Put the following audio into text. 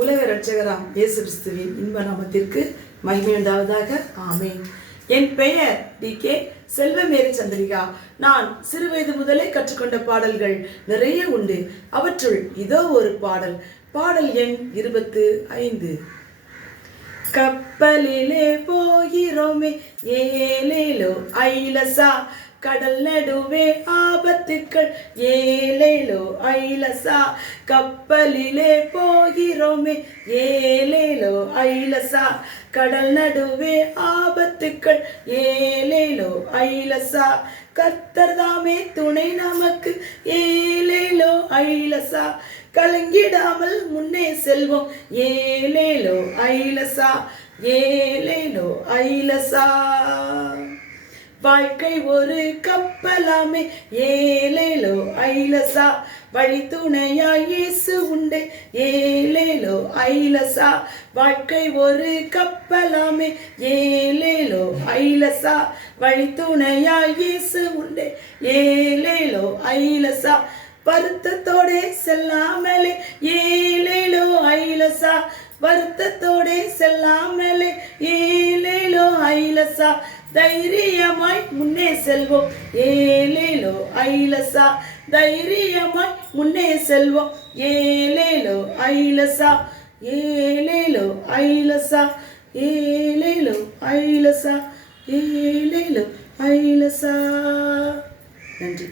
உலக இரட்சகராம் இயேசு கிறிஸ்துவின் இன்ப நாமத்திற்கு மகிமை உண்டாவதாக. ஆமென். என் பெயர் டி.கே. செல்வமேரி சந்திரிகா. நான் சிறுவயது முதலே கற்றுக்கொண்ட பாடல்கள் நிறைய உண்டு. அவற்றுள் இதோ ஒரு பாடல். பாடல் எண் 25. கப்பலிலே போகிறோமே ஏலேலோ ஐலசா, கடல் நடுவே ஆபத்துக்கள் ஏலேலோ ஐலசா. கப்பலிலே போகிறோமே ஏலேலோ ஐலசா, கடல் நடுவே ஆபத்துக்கள் ஏலேலோ ஐலசா. கர்த்தர் தாமே துணை நமக்கு ஏலேலோ ஐலசா. கலங்கிடாமல் முன்னே செல்வோம் ஏலேலோ ஐலசா, ஏலேலோ ஐலசா. வாழ்க்கை ஒரு கப்பலாமே ஏலேலோ ஐலசா, வழி துணையாய் இயேசு உண்டே ஏலேலோ ஐலசா. வாழ்க்கை ஒரு கப்பலாமே ஏலேலோ ஐலசா, வழி துணையாய் இயேசு உண்டே ஏலேலோ ஐலசா. வருத்தத்தோடே செல்லாமலே ஏலேலோ ஐலசா, வருத்தத்தோடே செல்லாமலே ஏலேலோ ஐலசா. தைரியமாய் முன்னே செல்வோம் ஏலேலோ ஐலசா, தைரியமாய் முன்னே செல்வோம் ஏலேலோ ஐலசா, ஏலேலோ ஐலசா, ஏலேலோ ஐலசா, ஏலேலோ ஐலசா. நன்றி.